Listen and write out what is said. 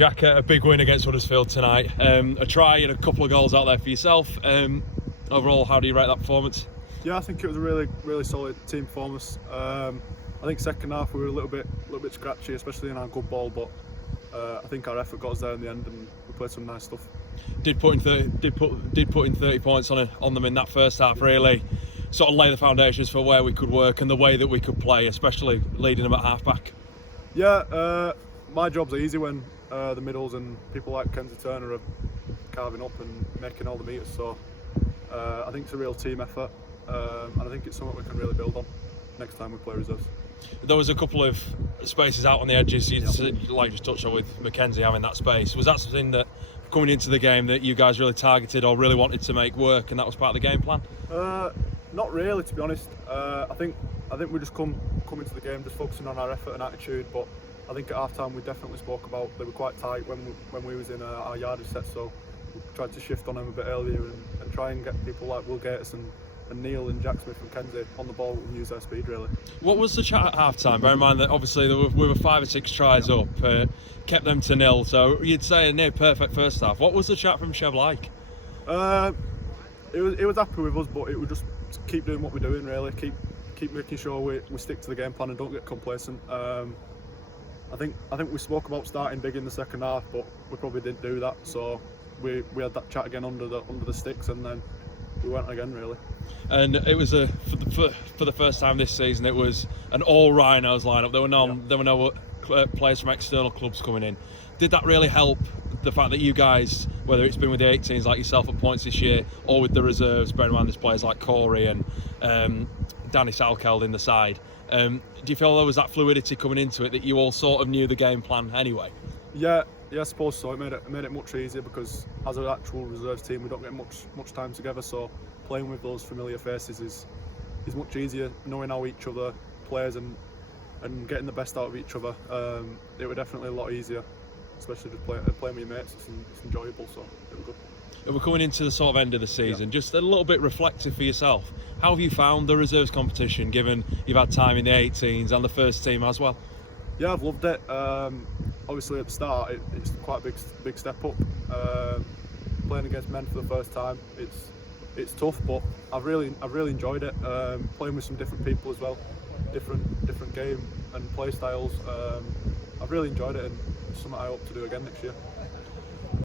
Jack, a big win against Huddersfield tonight. A try and a couple of goals out there for yourself. Overall, how do you rate that performance? Yeah, I think it was a really solid team performance. I think second half we were a little bit scratchy, especially in our good ball, but I think our effort got us there in the end, and we played some nice stuff. Did put in 30 points on them in that first half. Really, sort of lay the foundations for where we could work and the way that we could play, especially leading them at half back. Yeah, my job's easy when the middles and people like Kenzie Turner are carving up and making all the meters. So I think it's a real team effort, and I think it's something we can really build on next time we play reserves. There was a couple of spaces out on the edges, like just touched on with Mackenzie having that space. Was that something that coming into the game that you guys really targeted or really wanted to make work, and that was part of the game plan? Not really, to be honest. I think we just come into the game just focusing on our effort and attitude. But I think at half time we definitely spoke about they were quite tight when we was in our yardage set, so we tried to shift on them a bit earlier and try and get people like Will Gates and Neil and Jack Smith and Kenzie on the ball and use their speed really. What was the chat at half time? Bear in mind that obviously we were 5 or 6 tries up, kept them to 0, so you'd say a near perfect first half. What was the chat from Chev like? It was happy with us, but it would just keep doing what we're doing really, keep making sure we stick to the game plan and don't get complacent. I think we spoke about starting big in the second half, but we probably didn't do that, so we had that chat again under the sticks, and then we went again really. And it was for the first time this season, it was an all Rhinos lineup. There were no players from external clubs coming in. Did that really help the fact that you guys, whether it's been with the 18s like yourself at points this year or with the reserves, bearing in mind there's players like Corey and Danny Salkeld in the side, do you feel there was that fluidity coming into it that you all sort of knew the game plan anyway? Yeah, I suppose so. It made it much easier because as an actual reserves team we don't get much time together, so playing with those familiar faces is much easier, knowing how each other plays and getting the best out of each other. It was definitely a lot easier, especially just playing with your mates. It's enjoyable, so it was good. And we're coming into the sort of end of the season, just a little bit reflective for yourself. How have you found the reserves competition, given you've had time in the 18s and the first team as well? Yeah, I've loved it. Obviously at the start it's quite a big step up. Playing against men for the first time, it's tough, but I've really enjoyed it. Playing with some different people as well, different game and play styles. I've really enjoyed it, and it's something I hope to do again next year.